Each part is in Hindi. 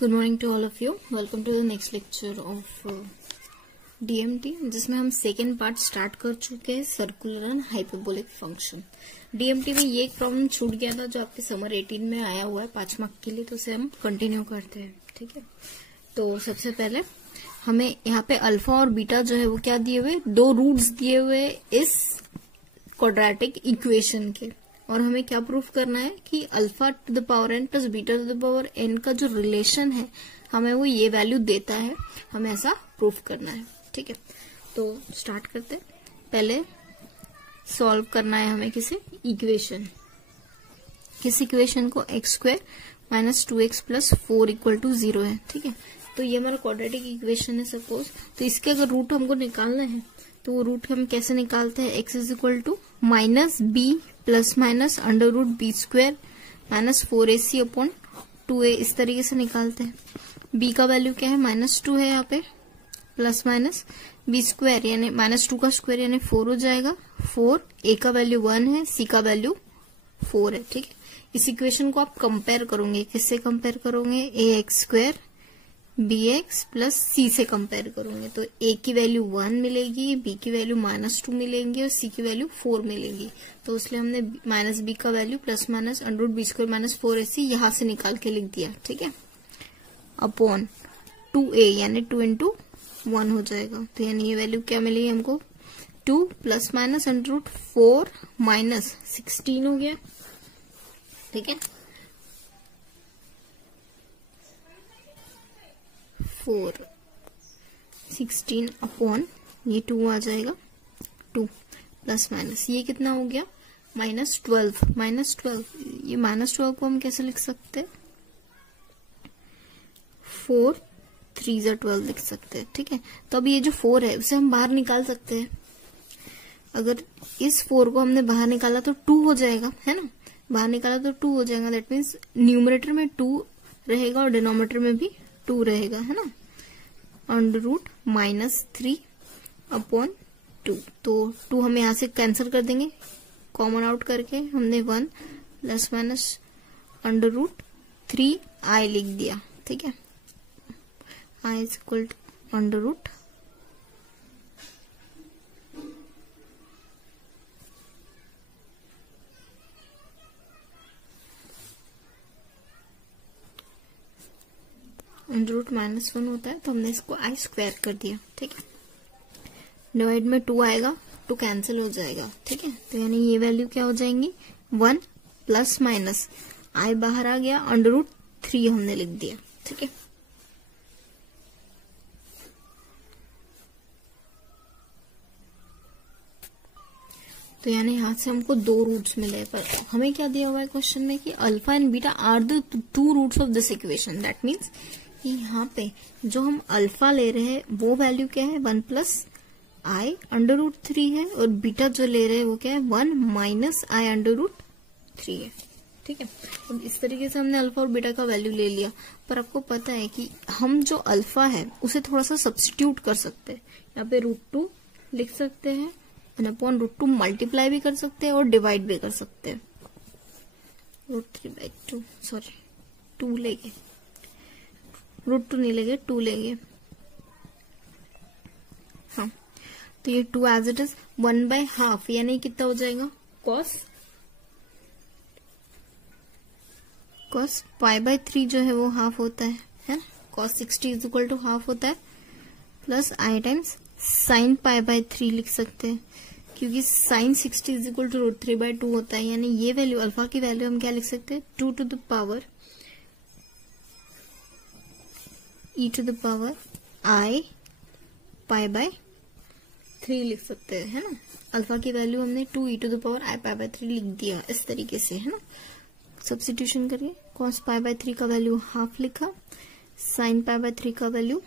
Good morning to all of you. Welcome to the next lecture of DMT, जिसमें हम सेकेंड पार्ट स्टार्ट कर चुके हैं, circular and hyperbolic function. DMT में ये एक प्रॉब्लम छूट गया था जो आपके समर 18 में आया हुआ है 5 मार्क के लिए, तो उसे हम कंटिन्यू करते हैं। ठीक है, तो सबसे पहले हमें यहाँ पे अल्फा और बीटा जो है वो क्या दिए हुए, दो रूट्स दिए हुए इस क्वाड्रेटिक इक्वेशन के, और हमें क्या प्रूफ करना है कि alpha to the power n plus beta to the power n का जो रिलेशन है हमें वो ये वैल्यू देता है, हमें ऐसा प्रूफ करना है। ठीक है, तो स्टार्ट करते हैं। पहले सॉल्व करना है हमें किसी इक्वेशन को x square minus 2x plus 4 equal to 0 है। ठीक है, तो ये हमारा क्वाड्रेटिक इक्वेशन है सपोज। तो इसके अगर रूट हमको निकालना है तो वो रूट हम कैसे निकालते हैं, x is equal to minus b plus minus under root b square minus 4ac upon 2a, इस तरीके से निकालते हैं। b का वैल्यू क्या है, -2 है यहाँ पे, प्लस माइनस बी स्क्वायर यानी -2 का स्क्वायर यानी 4 हो जाएगा। 4, a का वैल्यू 1 है, c का वैल्यू 4 है। ठीक है, इस इक्वेशन को आप कंपेयर करोगे, किससे कंपेयर करोगे, ax square bx plus c से कंपेयर करोगे तो a की वैल्यू 1 मिलेगी, b की वैल्यू -2 मिलेंगी और c की वैल्यू 4 मिलेगी। तो इसलिए हमने माइनस b का value plus minus under root b square minus 4ac यहां से निकाल के लिख दिया। ठीक है, अपॉन 2a यानी 2 इंटू 1 हो जाएगा। तो यानी ये वैल्यू क्या मिलेगी हमको, 2 plus minus under root 4 minus 16 हो गया। ठीक है, 4 16 अपॉन ये 2 आ जाएगा, 2 प्लस माइनस ये कितना हो गया, -12। ये -12 को हम कैसे लिख सकते हैं, 4 3 × 12 लिख सकते हैं। ठीक है, तो अब ये जो 4 है उसे हम बाहर निकाल सकते हैं। अगर इस 4 को हमने बाहर निकाला तो 2 हो जाएगा, है ना, बाहर निकाला तो 2 हो जाएगा। दैट मीन्स न्यूमरेटर में 2 रहेगा और डिनोमिनेटर में भी 2 रहेगा, है ना, अंडर रूट -3 अपॉन 2। तो 2 हम यहां से कैंसिल कर देंगे, कॉमन आउट करके हमने 1 plus minus under root 3i लिख दिया। ठीक है, i is equal to under root -1 होता है, तो हमने इसको i स्क्वायर कर दिया। ठीक है, डिवाइड में 2 आएगा, 2 कैंसिल हो जाएगा। ठीक है, तो यानी ये वैल्यू क्या हो जाएंगी, 1 प्लस माइनस i बाहर आ गया, अंडर रूट 3 हमने लिख दिया। ठीक है, तो यानी यहां से हमको 2 रूट्स मिले, पर हमें क्या दिया हुआ है क्वेश्चन में कि alpha and beta are the 2 roots of this equation. That means कि यहाँ पे जो हम अल्फा ले रहे हैं वो वैल्यू क्या है, 1 प्लस आई अंडर रूट 3 है, और बीटा जो ले रहे हैं वो क्या है, 1 माइनस आई अंडर रूट 3 है। ठीक है, अब इस तरीके से हमने अल्फा और बीटा का वैल्यू ले लिया, पर आपको पता है कि हम जो अल्फा है उसे थोड़ा सा सब्स्टिट्यूट कर सकते हैं। यहाँ पे √2 लिख सकते हैं, अपॉन √2 मल्टीप्लाई भी कर सकते हैं और डिवाइड भी कर सकते हैं। √3/2 सॉरी 2 लेंगे, √2 नहीं लेंगे, 2 लेंगे। हाँ, तो ये 2 एज इट इज 1/2 यानी कितना हो जाएगा, cos π/3 जो है वो हाफ होता है, cos 60 is equal to half होता है, प्लस i टाइम्स sin π/3 लिख सकते हैं, क्योंकि sin 60 इज इक्वल टू √3/2 होता है। यानी ये वैल्यू अल्फा की वैल्यू हम क्या लिख सकते हैं, 2 to the power e to the power i π/3 लिख सकते हैं, है ना। अल्फा की वैल्यू हमने 2 e to the power i π/3 लिख दिया इस तरीके से, है ना। सब्स्टिट्यूशन करिए, cos π/3 का वैल्यू हाफ लिखा, sin π/3 का वैल्यू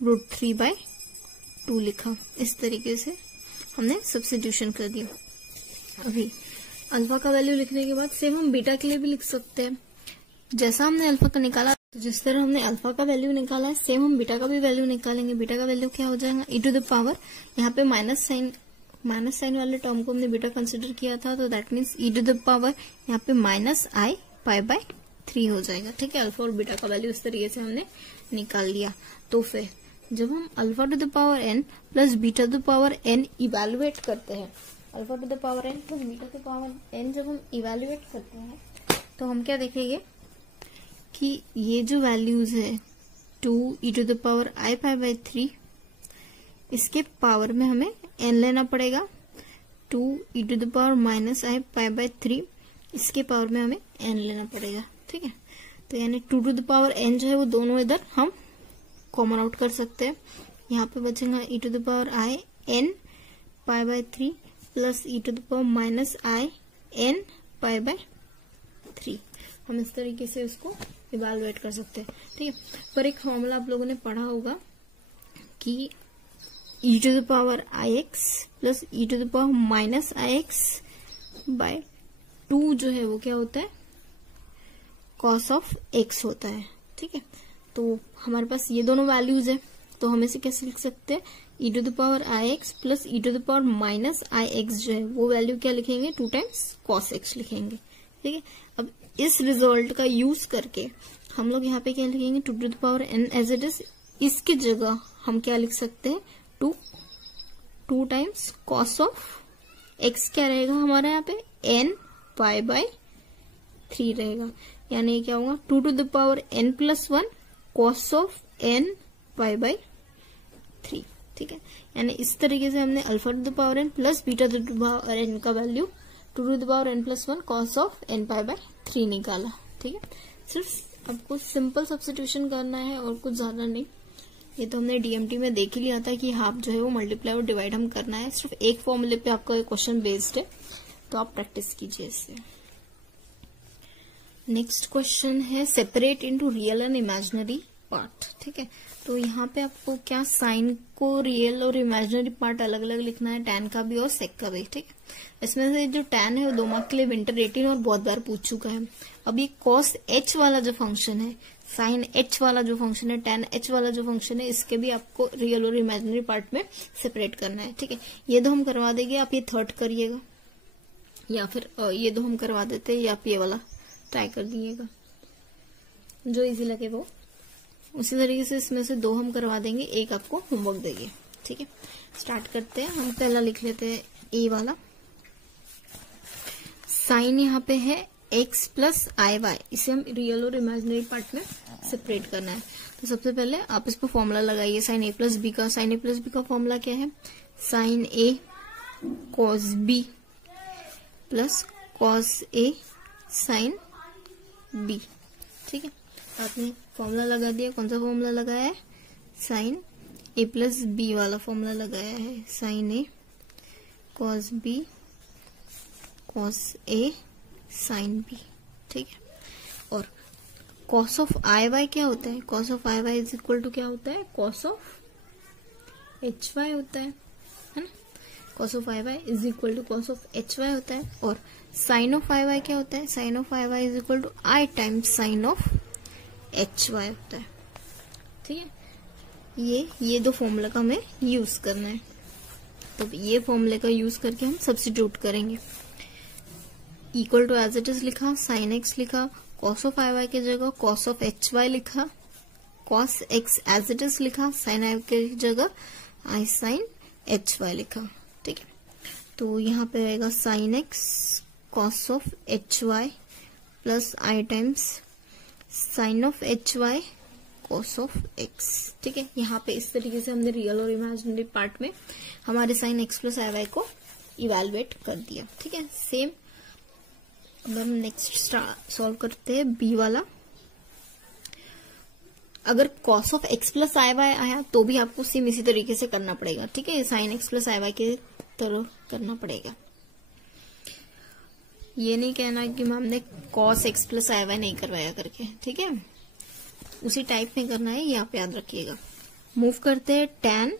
√3/2 लिखा। इस तरीके से हमने सब्स्टिट्यूशन कर दिया। अभी अल्फा का वैल्यू लिखने के बाद सेम हम बीटा के लिए भी लिख सकते हैं। जैसा हमने अल्फा का निकाला, तो जिस तरह हमने अल्फा का वैल्यू निकाला है सेम हम बीटा का भी वैल्यू निकालेंगे। बीटा का वैल्यू क्या हो जाएगा, e टू द पावर, यहाँ पे माइनस साइन वाले टर्म को हमने बीटा कंसिडर किया था, तो that means e to the power यहाँ पे -i π/2 3 हो जाएगा। ठीक है, अल्फा और बीटा का वैल्यू इस तरीके से हमने निकाल लिया। तो फिर जब हम alpha to the power n plus beta to the power n evaluate करते हैं, alpha to the power n plus beta to the power n जब हम इवेल्युएट करते हैं तो हम क्या देखेंगे कि ये जो वैल्यूज है 2e to the power i pi by 3, इसके पावर में हमें n लेना पड़ेगा। 2e to the power minus i pi by 3, इसके पावर में हमें n लेना पड़ेगा। ठीक है, तो यानी 2 टू द पावर n जो है वो दोनों इधर हम कॉमन आउट कर सकते हैं। यहाँ पे बचेगा e to the power i n pi by 3 plus e to the power minus i n pi by 3। हम इस तरीके से उसको इवेलुएट कर सकते हैं। ठीक है, पर एक फॉर्मूला आप लोगों ने पढ़ा होगा कि e to the power ix plus e to the power minus ix by 2 जो है वो क्या होता है, cos ऑफ x होता है। ठीक है, तो हमारे पास ये दोनों वैल्यूज है, तो हम इसे कैसे लिख सकते हैं, e to the power ix plus e to the power minus ix जो है वो वैल्यू क्या लिखेंगे, 2 टाइम्स cos x लिखेंगे। ठीक है, अब इस रिजल्ट का यूज करके हम लोग यहाँ पे क्या लिखेंगे, 2 to the power n as it is, इसकी जगह हम क्या लिख सकते हैं, 2 टाइम्स cos ऑफ x क्या रहेगा हमारा यहाँ पे, n पाई बाई 3 रहेगा। यानी क्या होगा, 2 to the power n plus 1 cos of n pi by 3। ठीक है, यानी इस तरीके से हमने alpha to the power n plus beta to the power n का value 2 to the power n plus 1 cos of n pi by 3 निकाला। ठीक है, सिर्फ आपको सिंपल सब्स्टिट्यूशन करना है और कुछ ज्यादा नहीं। ये तो हमने डीएमटी में देख ही लिया था कि हाफ जो है वो मल्टीप्लाई और डिवाइड हम करना है। सिर्फ एक फॉर्मूले पे आपका क्वेश्चन बेस्ड है, तो आप प्रैक्टिस कीजिए इससे। नेक्स्ट क्वेश्चन है separate into real and imaginary part. ठीक है, तो यहाँ पे आपको क्या साइन को रियल और इमेजिनरी पार्ट अलग अलग लिखना है, tan का भी और sec का भी। ठीक है, इसमें से जो tan है वो 2 मार्क के लिए विंटर 18 और बहुत बार पूछ चुका है। अब ये cos h वाला जो फंक्शन है, sin h वाला जो फंक्शन है, tan h वाला जो फंक्शन है, इसके भी आपको रियल और इमेजिनरी पार्ट में सेपरेट करना है। ठीक है, ये दो हम करवा देंगे, आप ये थर्ड करिएगा, या फिर ये दो हम करवा देते हैं, या आप ये वाला ट्राई कर दीजिएगा, जो इजी लगे वो। उसी तरीके से इसमें से 2 हम करवा देंगे, एक आपको होमवर्क देंगे। ठीक है, स्टार्ट करते हैं। हम पहला लिख लेते हैं ए वाला। साइन यहाँ पे है x प्लस आई वाई, इसे हम रियल और इमेजिनरी पार्ट में सेपरेट करना है। तो सबसे पहले आप इस पर फॉर्मूला लगाइए साइन ए प्लस बी का। साइन ए प्लस बी का फॉर्मूला क्या है, sine a cos B plus cos a sine B. ठीक है, आपने फॉर्मूला लगा दिया। कौन सा फॉर्मूला लगाया है, साइन ए प्लस बी वाला फॉर्मूला लगाया है, sine a cos B cos a sine B. ठीक है, और कॉस ऑफ आई वाई क्या होता है, cos of i y is equal to क्या होता है, कॉस ऑफ एच वाई होता है ना। Cos of i y is equal to cos of h y होता है। और साइन ऑफ आई वाई क्या होता है, sine of i y is equal to i times sine of h y होता है। ठीक है, ये 2 फॉर्मूला का हमें यूज करना है। तो ये फॉर्मूले का यूज करके हम सब्स्टिट्यूट करेंगे। Equal to as it is लिखा, साइन एक्स लिखा, कॉस ऑफ आई वाई की जगह कॉस ऑफ एच वाई लिखा, cos x as it is लिखा, साइन आई की जगह आई साइन एच वाई लिखा। ठीक है, तो यहाँ पे आएगा sine x cos of h y plus i times sine of h y cos of x. ठीक है, यहाँ पे इस तरीके से हमने रियल और इमेजिनरी पार्ट में हमारे sign x plus i Y को इवेलुएट कर दिया। ठीक है, सेम अब हम नेक्स्ट सॉल्व करते हैं बी वाला। अगर cos of x plus i y आया तो भी आपको सेम इसी तरीके से करना पड़ेगा। ठीक है, sign x plus i Y के तरह करना पड़ेगा। ये नहीं कहना कि हमने cos x plus i Y नहीं करवाया करके। ठीक है, उसी टाइप में करना है, ये आप याद रखिएगा। मूव करते हैं tan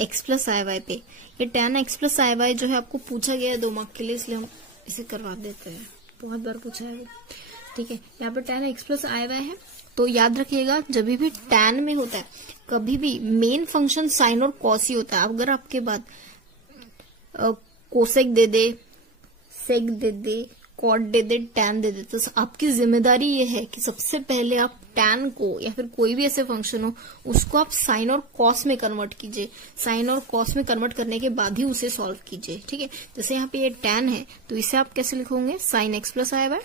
x plus i Y पे। ये tan x plus i Y जो है आपको पूछा गया है 2 मार्क के लिए, इसलिए हम इसे करवा देते हैं, बहुत बार पूछा है। ठीक है, यहाँ पे tan x plus i Y है, तो याद रखिएगा जब भी tan में होता है कभी भी मेन फंक्शन साइन और कॉस ही होता है। अगर आपके बाद कोसेक दे दे, सेक दे दे, कॉट दे दे, टैन दे दे, तो आपकी जिम्मेदारी ये है कि सबसे पहले आप टैन को या फिर कोई भी ऐसे फंक्शन हो उसको आप साइन और कॉस में कन्वर्ट कीजिए। साइन और कॉस में कन्वर्ट करने के बाद ही उसे सॉल्व कीजिए, ठीक है। जैसे यहाँ पे ये टैन है तो इसे आप कैसे लिखोगे, sine x plus i y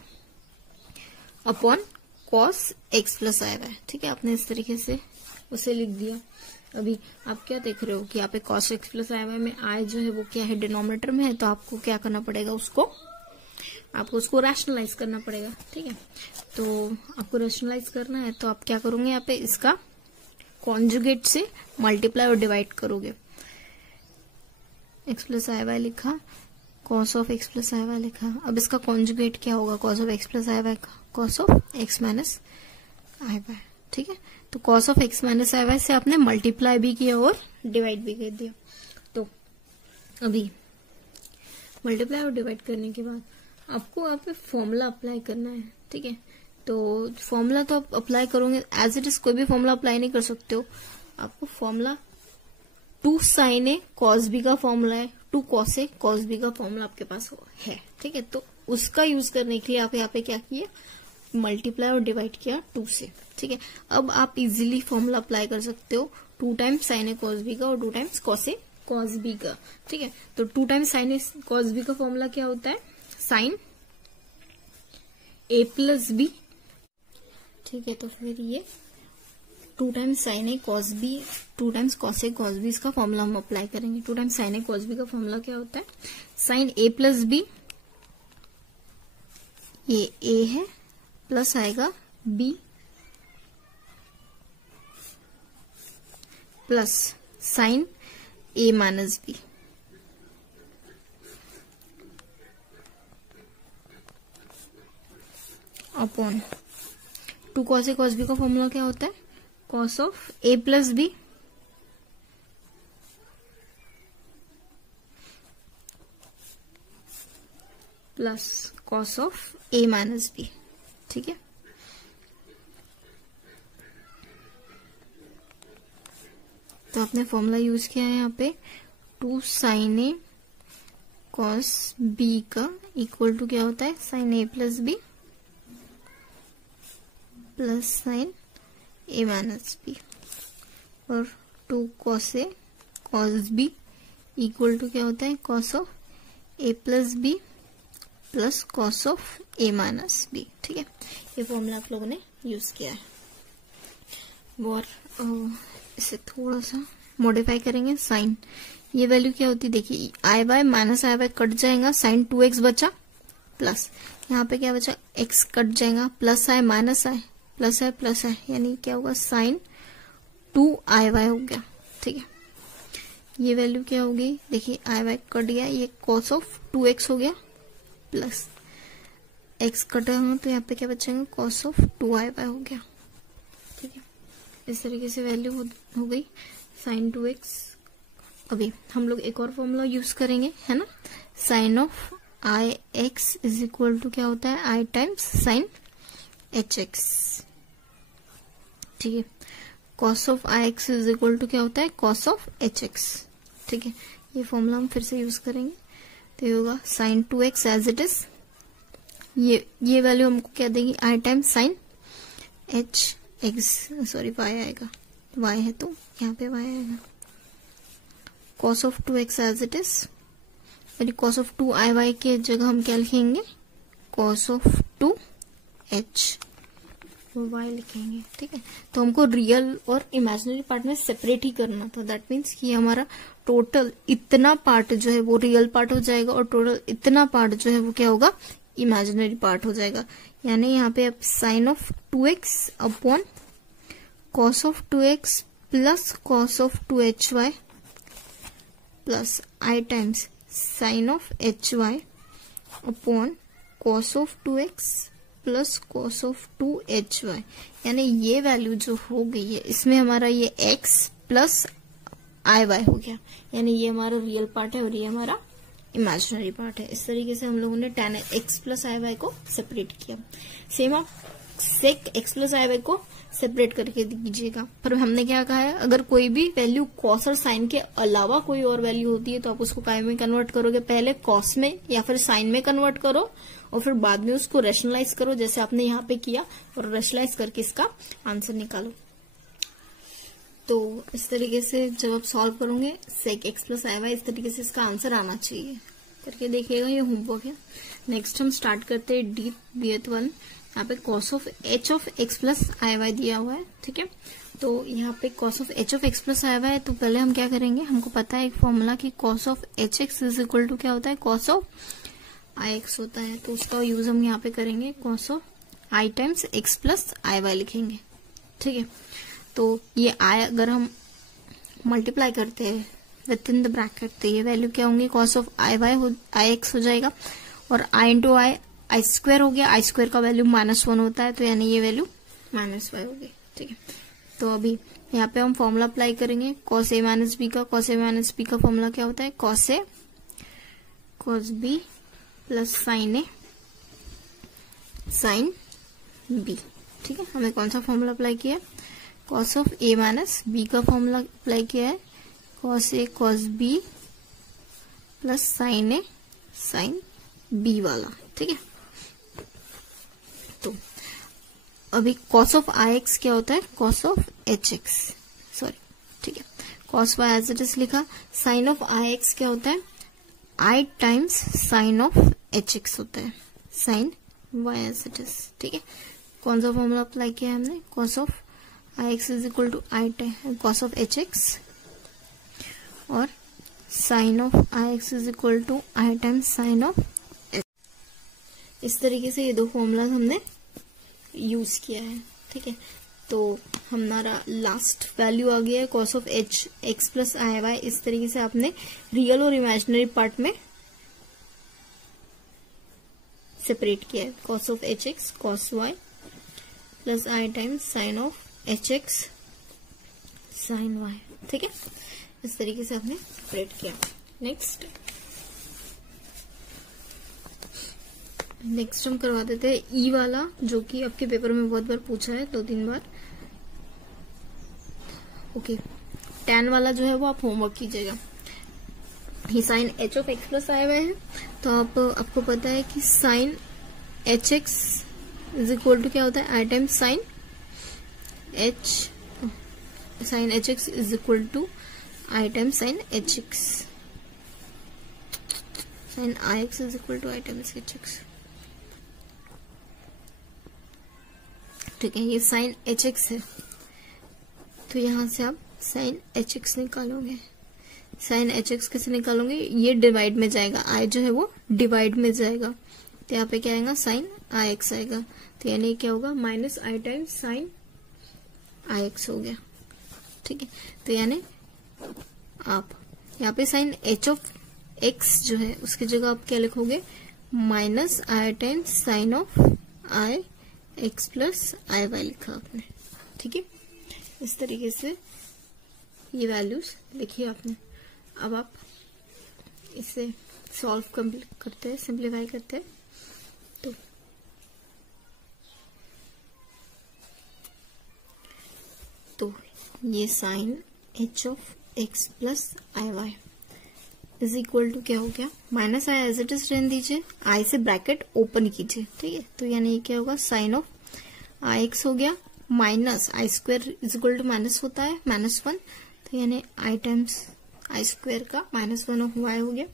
upon cos x plus i y, ठीक है। आपने इस तरीके से उसे लिख दिया। अभी आप क्या देख रहे हो कि यहाँ पे cos x plus i Y में आई जो है वो क्या है, डिनोमिनेटर में है, तो आपको क्या करना पड़ेगा, आपको उसको रैशनलाइज करना पड़ेगा, ठीक है। तो आपको रैशनलाइज करना है तो आप क्या करोगे, यहाँ पे इसका कॉन्जुगेट से मल्टीप्लाई और डिवाइड करोगे। एक्स प्लस आई वाई लिखा, cos of x plus i y लिखा। अब इसका कॉन्जुगेट क्या होगा, cos of x plus i y का cos of x minus i y, ठीक है। तो cos of x minus i y से आपने मल्टीप्लाई भी किया और डिवाइड भी कर दिया। तो अभी मल्टीप्लाई और डिवाइड करने के बाद आपको यहाँ पे फॉर्मूला अप्लाई करना है, ठीक है। तो फॉर्मूला तो आप अप्लाई करोगे, एज इट इज कोई भी फॉर्मूला अप्लाई नहीं कर सकते हो। आपको formula 2 sin a cos b का फॉर्मूला है, 2 cos a cos b का फॉर्मूला आपके पास है, ठीक है। तो उसका यूज करने के लिए आप यहाँ पे क्या किए, मल्टीप्लाई और डिवाइड किया 2 से, ठीक है। अब आप इजीली फॉर्मूला अप्लाई कर सकते हो 2 times sin a cos b का और 2 times cos a cos b का, ठीक है। तो 2 times sin a cos b का फॉर्मूला क्या होता है, साइन a प्लस b, ठीक है। तो फिर ये 2 times sin a cos b, 2 times cos a cos b, इसका फॉर्मूला हम अप्लाई करेंगे। 2 times sin a cos b का फॉर्मूला क्या होता है, साइन a प्लस b, ये a है, प्लस आएगा b plus sine a minus b, upon 2 cos a cos b का फॉर्मूला क्या होता है, cos of a plus b plus cos of a minus b, ठीक है। तो आपने फॉर्मूला यूज किया है यहाँ पे 2 sin a cos b का इक्वल टू क्या होता है, sine a plus b plus sine a minus b, और 2 cos a cos b equal to क्या होता है, cos of a plus b plus cos of a minus b, ठीक है। ये फॉर्मूला आप लोगों ने यूज किया है। और इसे थोड़ा सा मॉडिफाई करेंगे। साइन, ये वैल्यू क्या होती है, देखिए आई Y minus i Y cut जाएगा, साइन 2x बचा, प्लस यहाँ पे क्या बचा, x कट जाएगा, प्लस आई माइनस आई प्लस आई प्लस आई, यानी क्या होगा, साइन 2i y हो गया, ठीक है। ये वैल्यू क्या होगी, देखिए आई वाई कट गया, ये cos ऑफ 2x हो गया, प्लस x कटा हो तो यहाँ पे क्या बचेगा, cos ऑफ 2i y हो गया, ठीक है। इस तरीके से वैल्यू हो गई साइन 2x। अभी हम लोग एक और फॉर्मूला यूज करेंगे, है ना, sine of i x is equal to क्या होता है, i times sine h x, ठीक है। Cos of i x is equal to क्या होता है, कॉस ऑफ एच एक्स, ठीक है। ये फॉर्मूला हम फिर से यूज करेंगे, तो ये होगा sine 2x as it is, ये वैल्यू हमको क्या देगी, i times sine h x, sorry y आएगा, वाई है तो यहाँ पे वाई आएगा, cos of 2x as it is, यानी cos ऑफ 2i y के जगह हम क्या लिखेंगे, cos ऑफ 2h y लिखेंगे, ठीक है। तो हमको रियल और इमेजिनरी पार्ट में सेपरेट ही करना था, दैट मीन्स कि हमारा टोटल इतना पार्ट जो है वो रियल पार्ट हो जाएगा और टोटल इतना पार्ट जो है वो क्या होगा, इमेजिनरी पार्ट हो जाएगा। यानी यहाँ पे अब sine of 2x upon cos of 2x plus cos of 2hy plus i times sine of hy upon cos of 2x plus cos of 2hy, यानी ये वैल्यू जो हो गई है इसमें हमारा ये x प्लस आई वाई हो गया, यानी ये हमारा रियल पार्ट है और ये हमारा इमेजिनरी पार्ट है। इस तरीके से हम लोगों ने tan x plus i Y को सेपरेट किया। सेम आप sec x plus i Y को सेपरेट करके दीजिएगा। पर हमने क्या कहा है, अगर कोई भी वैल्यू cos और sin के अलावा कोई और वैल्यू होती है तो आप उसको काय में कन्वर्ट करोगे, पहले cos में या फिर sin में कन्वर्ट करो और फिर बाद में उसको रैशनलाइज करो जैसे आपने यहाँ पे किया, और रैशनलाइज करके इसका आंसर निकालो। तो इस तरीके से जब आप सॉल्व करोगे sec x plus i y, इस तरीके से इसका आंसर आना चाहिए। करके देखिएगा, ये होमवर्क है। नेक्स्ट हम स्टार्ट करते हैं डी वन। यहाँ पे cos of h of x plus i y दिया हुआ है, ठीक है। तो यहाँ पे cos of h of x plus i y, तो पहले हम क्या करेंगे, हमको पता है एक फॉर्मूला कि cos of h x is equal to क्या होता है, cos ऑफ आई एक्स होता है। तो उसका यूज हम यहाँ पे करेंगे, cos of i times x plus i y लिखेंगे, ठीक है। तो ये आई अगर हम मल्टीप्लाई करते हैं विद इन द ब्रैकेट, तो ये वैल्यू क्या होंगी, cos of i y i x हो जाएगा, और आई इंटू आई स्क्वायर हो गया। आई स्क्वायर का वैल्यू -1 होता है, तो यानी ये वैल्यू -5 होगी, ठीक है। तो अभी यहाँ पे हम फॉर्मूला अप्लाई करेंगे cos a माइनस बी का। cos a माइनस बी का फॉर्मूला क्या होता है, cos a cos b plus sin a sin b, ठीक है। हमें कौन सा फॉर्मूला अप्लाई किया, cos of a minus b का फॉर्मूला अप्लाई किया है, cos a cos b plus sin a sin b वाला, ठीक है। तो अभी cos ऑफ आई एक्स क्या होता है, cos of h x, sorry, ठीक है। cos y as it is लिखा। sin ऑफ आई एक्स क्या होता है, i times sin of h x होता है, sin y as it is, ठीक है। कौन सा फॉर्मूला अप्लाई किया है हमने, cos of i x is equal to i cos of h x, और sin of i x is equal to i times sin of h. इस तरीके से ये दो फॉर्मूला हमने यूज किया है, ठीक है। तो हमारा लास्ट वैल्यू आ गया है cos of h x plus i y. इस तरीके से आपने रियल और इमेजिनरी पार्ट में सेपरेट किया है, cos of h x cos y plus i times sin of h x sin y, ठीक है। इस तरीके से आपने सेपरेट किया। नेक्स्ट हम करवा देते हैं ई वाला, जो कि आपके पेपर में बहुत बार पूछा है, 2-3 बार। ओके, tan वाला जो है वो आप होमवर्क कीजिएगा। ये sine h of x plus आए हुए हैं, तो आपको पता है कि sine h x is equal to क्या होता है, i times sine h x is equal to i times sine h x, sine i x is equal to i times h x, ठीक है। ये साइन एच एक्स है, तो यहां से आप साइन एच एक्स निकालोगे। साइन एच एक्स कैसे निकालोगे, ये डिवाइड में जाएगा, आई जो है वो डिवाइड में जाएगा, तो यहाँ पे क्या आएगा, साइन आई एक्स आएगा। तो यानी क्या होगा, minus i times sign i x हो गया, ठीक है। तो यानी आप यहाँ पे साइन एच ऑफ एक्स जो है उसकी जगह आप क्या लिखोगे, minus i times sine of i x plus i y लिखा आपने, ठीक है। इस तरीके से ये वैल्यूज लिखी आपने। अब आप इसे सॉल्व करते हैं, सिंप्लीफाई करते हैं। तो ये sine h of x plus i y is equal to क्या हो गया, minus i as it is रहने दीजिए, आई से ब्रैकेट ओपन कीजिए, ठीक है। तो यानी ये क्या होगा, साइन ऑफ आई एक्स हो गया, minus i square is equal to minus होता है -1, तो यानी आई टाइम्स आई स्क्वायर का -1 ऑफ वाई हो गया,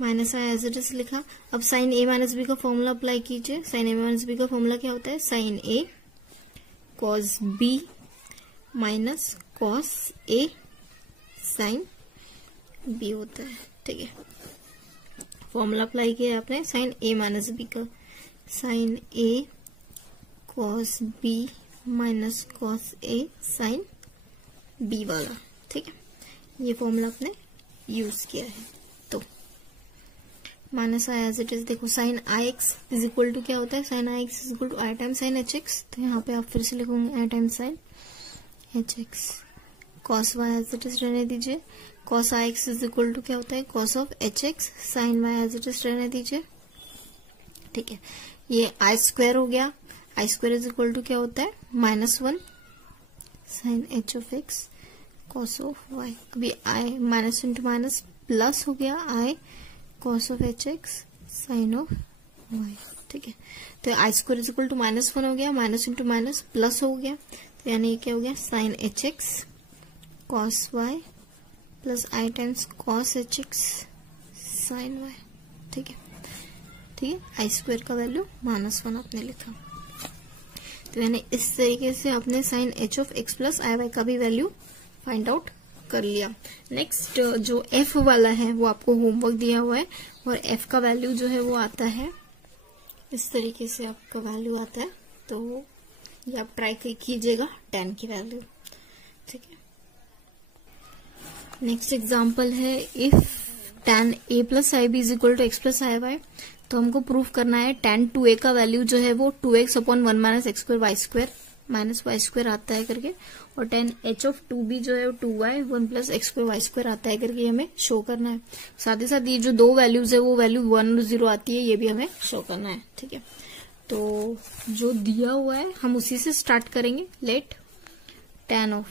minus i as it is लिखा। अब साइन ए माइनस बी का फॉर्मूला अप्लाई कीजिए। साइन ए माइनस बी का फॉर्मूला क्या होता है, sine a cos b minus cos a sine b होता है, ठीक है। फॉर्मूला अप्लाई किया आपने साइन ए माइनस बी का, sine a cos b minus cos a sine b वाला, ठीक है। ये फॉर्मूला आपने यूज किया है। तो minus i as it is, देखो sine i x is equal to क्या होता है, sine i x is equal to i times sine h x, तो यहाँ पे आप फिर से लिखोगे i times sine h x, cos y as it is रहने दीजिए, cos i x is equal to क्या होता है, cos of h x, sine y as it is रहने दीजिए, ठीक है। ये आई स्क्वायर हो गया, i square is equal to क्या होता है, -1 sine h of x cos of y. अभी i minus into minus plus हो गया, i cos of h x sine of y. ठीक है। तो i square is equal to -1 हो गया, माइनस इंटू माइनस प्लस हो गया, तो यानी ये क्या हो गया sine hx cos y plus i times cos hx sine y। ठीक है, ठीक है। आई स्क्वायर का वैल्यू -1 आपने लिखा, तो यानी इस तरीके से आपने sine h of x plus i y का भी वैल्यू फाइंड आउट कर लिया। नेक्स्ट जो f वाला है वो आपको होमवर्क दिया हुआ है, और f का वैल्यू जो है वो आता है इस तरीके से, आपका वैल्यू आता है, तो ये आप ट्राई कीजिएगा tan की वैल्यू। ठीक है। नेक्स्ट एग्जांपल है if tan a plus i b is equal to x plus i y, तो हमको प्रूफ करना है tan 2a का वैल्यू जो है वो 2x upon 1 minus x square y square minus y square आता है करके, और tan h ऑफ 2b जो है वो 2y 1 plus x square y square आता है करके हमें शो करना है। साथ ही साथ ये जो दो वैल्यूज है वो वैल्यू 1 और 0 आती है, ये भी हमें शो करना है। ठीक है, तो जो दिया हुआ है हम उसी से स्टार्ट करेंगे। Let tan of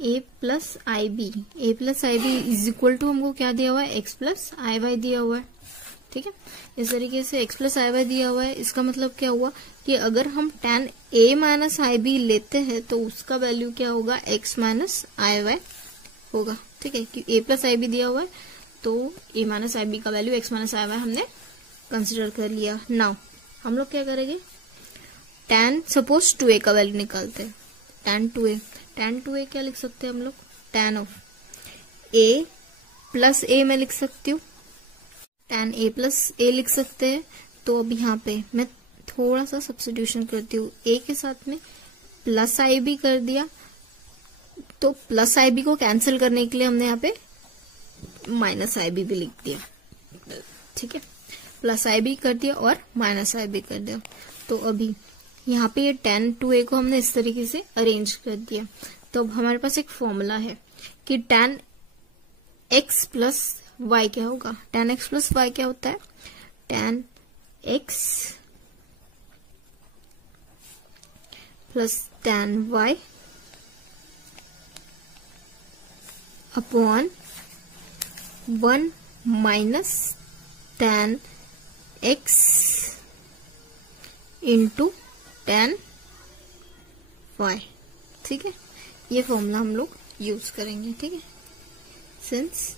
a plus i b, a plus i b is equal to हमको क्या दिया हुआ है x प्लस आई वाई दिया हुआ है। ठीक है, इस तरीके से x प्लस आई वाई दिया हुआ है। इसका मतलब क्या हुआ कि अगर हम tan a minus i b लेते हैं तो उसका वैल्यू क्या होगा x माइनस आई वाई होगा। ठीक है, कि a प्लस आई बी दिया हुआ है तो a माइनस आई बी का value x minus i Y हमने कंसिडर कर लिया। नाउ हम लोग क्या करेंगे, tan सपोज 2a का वैल्यू निकालते हैं। tan 2a क्या लिख सकते हैं हम लोग, tan of a plus a मैं लिख सकती हूँ, tan a प्लस a लिख सकते हैं। तो अब यहाँ पे मैं थोड़ा सा सब्स्टिट्यूशन करती हूँ, a के साथ में प्लस आई बी कर दिया, तो प्लस आई बी को कैंसिल करने के लिए हमने यहाँ पे माइनस आई बी भी लिख दिया। ठीक है, प्लस आई बी कर दिया और माइनस आई बी कर दिया। तो अभी यहाँ पे ये tan 2a को हमने इस तरीके से अरेंज कर दिया। तो अब हमारे पास एक फॉर्मूला है कि tan x प्लस y क्या होगा, tan x प्लस y क्या होता है, tan x plus tan y upon 1 minus tan x into tan y। ठीक है, ये फॉर्मूला हम लोग यूज करेंगे। ठीक है, since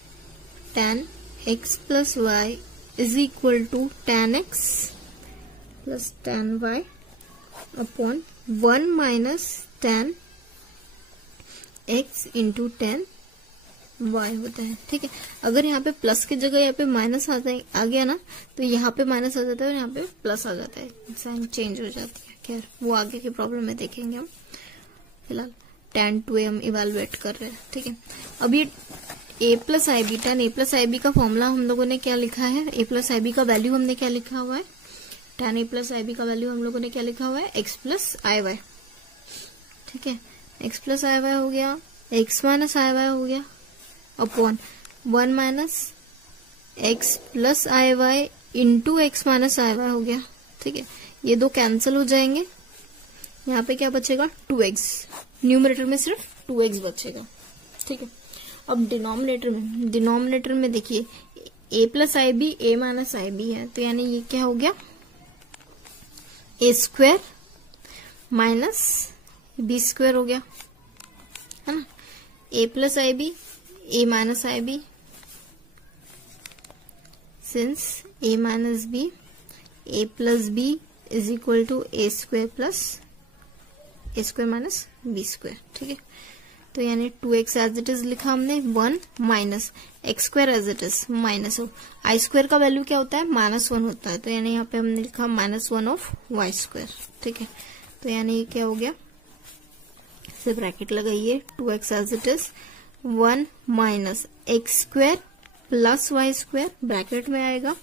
tan x plus y is equal to tan x plus tan y upon 1 minus tan x into tan y होता है। ठीक है, अगर यहाँ पे प्लस की जगह यहाँ पे माइनस आ गया ना, तो यहाँ पे माइनस आ जाता है और यहाँ पे प्लस आ जाता है, साइन चेंज हो जाती है। खैर वो आगे की प्रॉब्लम में देखेंगे हम, फिलहाल tan 2a हम इवेलुएट कर रहे हैं। ठीक है, अब ये a plus i b, tan a plus i b का फॉर्मूला हम लोगों ने क्या लिखा है, a प्लस आई बी का वैल्यू हमने क्या लिखा हुआ है, tan a plus i b का वैल्यू हम लोगों ने क्या लिखा हुआ है, x प्लस आई वाई। ठीक है, x प्लस आई वाई हो गया, x माइनस आई वाई हो गया upon 1 minus x plus i Y into x minus i Y हो गया। ठीक है, ये दो कैंसिल हो जाएंगे, यहाँ पे क्या बचेगा 2x, न्यूमरेटर में सिर्फ 2x बचेगा। ठीक है, अब डिनोमिनेटर में देखिए a plus i b a minus i b है, तो यानी ये क्या हो गया a square minus b square हो गया, है ना। a plus i b a minus i b, since a minus b a plus b is equal to a square plus a square minus b square. ठीक है, तो यानी 2x एज इट इज लिखा हमने, 1 minus x square as it is minus of i square का वैल्यू क्या होता है, -1 होता है, तो यानी यहाँ पे हमने लिखा -1 ऑफ y स्क्वायर। ठीक है, तो यानी ये क्या हो गया, से ब्रैकेट लगाइए, 2x as it is 1 minus x square plus y square bracket में आएगा।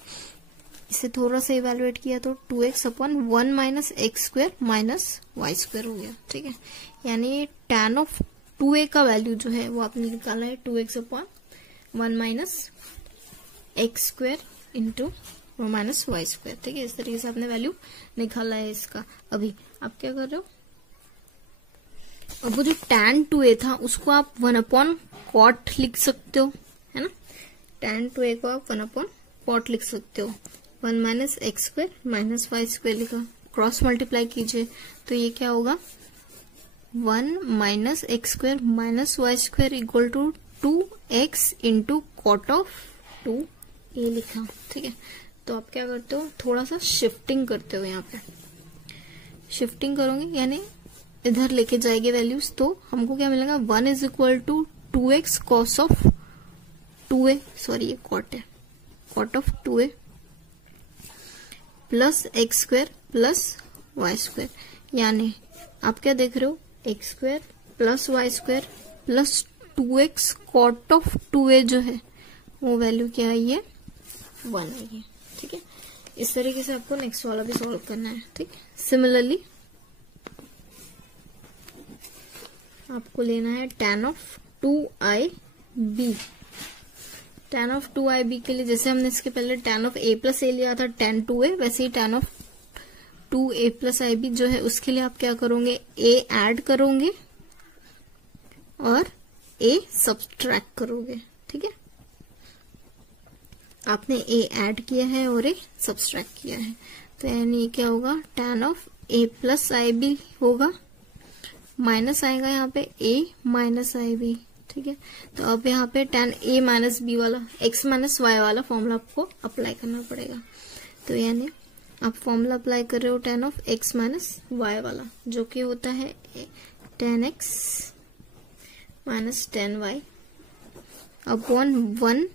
इसे थोड़ा सा इवेलुएट किया तो 2x upon 1 minus x square minus y square हो गया। ठीक है, यानी tan ऑफ 2a का वैल्यू जो है वो आपने निकाला है 2x upon 1 minus x square into minus y square. ठीक है, इस तरीके से आपने वैल्यू निकाला है इसका। अभी आप क्या कर रहे हो, अब वो जो tan 2a था उसको आप 1 अपॉन कॉट लिख सकते हो, है ना। tan 2a को आप 1 अपॉन कॉट लिख सकते हो। 1 minus x square minus y square लिखा, क्रॉस मल्टीप्लाई कीजिए तो ये क्या होगा 1 minus x square minus y square equal to 2x into cot of 2a लिखा। ठीक है, तो आप क्या करते हो, थोड़ा सा शिफ्टिंग करते हो, यहाँ पे शिफ्टिंग करोगे यानी इधर लेके जाएंगे वैल्यूज, तो हमको क्या मिलेगा 1 is equal to 2x cos of 2a, sorry ये कॉट है, cot of 2a plus x square plus y square, यानी आप क्या देख रहे हो x square plus y square plus 2x cot of 2a जो है वो वैल्यू क्या आई है 1 आई है। ठीक है, इस तरीके से आपको नेक्स्ट वाला भी सॉल्व करना है। ठीक है, सिमिलरली आपको लेना है tan of 2ib। tan of 2ib के लिए जैसे हमने इसके पहले tan of a plus a लिया था tan 2a, वैसे ही tan of 2a plus ib जो है उसके लिए आप क्या करोगे, a ऐड करोगे और a सब्सट्रैक्ट करोगे। ठीक है, आपने a ऐड किया है और a सब्सट्रैक्ट किया है, तो यानी क्या होगा tan of a plus ib होगा, माइनस आएगा यहाँ पे a माइनस ib। ठीक है, तो अब यहाँ पे tan a माइनस b वाला x माइनस y वाला फॉर्मूला आपको अप्लाई करना पड़ेगा। तो यानी आप फॉर्मूला अप्लाई कर रहे हो tan of x minus y वाला, जो कि होता है tan x minus tan y upon 1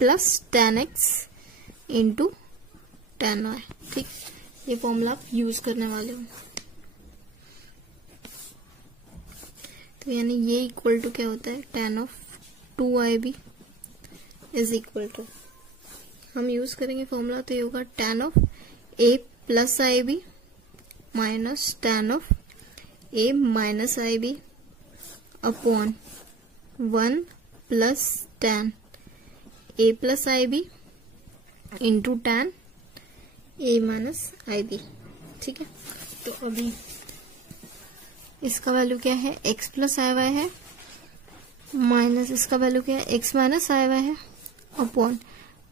plus tan x into tan y। ठीक, ये फॉर्मूला आप यूज करने वाले हो। तो यानी ये इक्वल टू क्या होता है tan of 2ib is equal to, हम यूज करेंगे फॉर्मूला, तो ये होगा tan of a plus ib minus tan of a minus ib upon 1 plus tan a plus ib into tan a minus ib। ठीक है, तो अभी इसका वैल्यू क्या है x प्लस आई वाई है, माइनस इसका वैल्यू क्या है x माइनस आई वाई है upon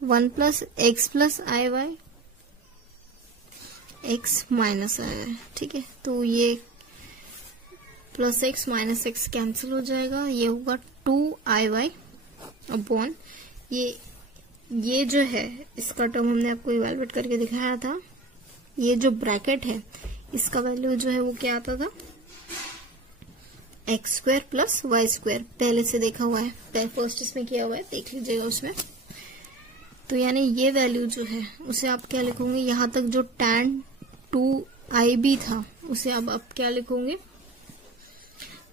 1 plus x plus i Y x minus i y. ठीक है, तो ये plus x minus x cancel हो जाएगा, ये होगा 2i अपॉन ये जो है इसका टर्म हमने आपको इवेलुएट करके दिखाया था, ये जो ब्रैकेट है इसका वैल्यू जो है वो क्या आता था x square plus y square, पहले से देखा हुआ है, फर्स्ट इसमें किया हुआ है, देख लीजिएगा उसमें। तो यानी ये वैल्यू जो है उसे आप क्या लिखोगे, यहाँ तक जो tan 2ib था उसे अब आप क्या लिखोगे,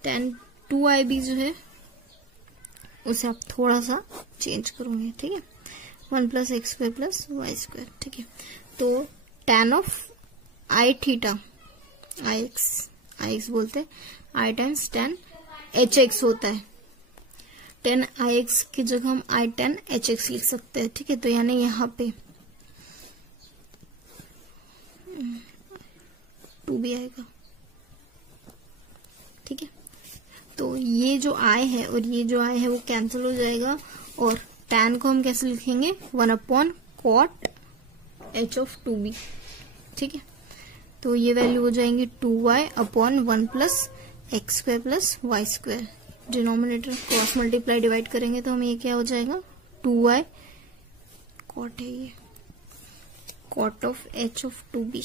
tan 2ib जो है उसे आप थोड़ा सा चेंज करोगे। ठीक है, 1 plus x square plus y square. ठीक है, तो tan of i theta, i x बोलते हैं, i times tan h x होता है, tan आई एक्स की जगह हम आई tan एच एक्स लिख सकते हैं। ठीक है, तो यानी यहाँ पे 2 भी आएगा। ठीक है, तो ये जो आई है और ये जो आई है वो कैंसिल हो जाएगा, और tan को हम कैसे लिखेंगे 1 upon cot H of 2b। ठीक है, तो ये वैल्यू हो जाएंगी 2y upon 1 plus x square plus y square, denominator cross multiply divide करेंगे तो हमें ये क्या हो जाएगा 2y कॉट है, ये cot of h of 2b,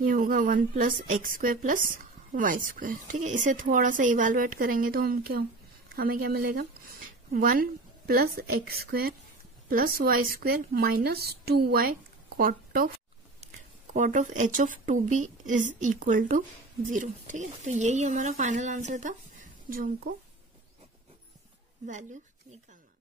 ये होगा 1 plus x square plus y square. ठीक है, इसे थोड़ा सा इवेलुएट करेंगे तो हमें क्या मिलेगा 1 plus x square plus y square minus 2y cot of h of 2b is equal to 0। ठीक है, तो यही हमारा फाइनल आंसर था जो हमको वैल्यू निकालना।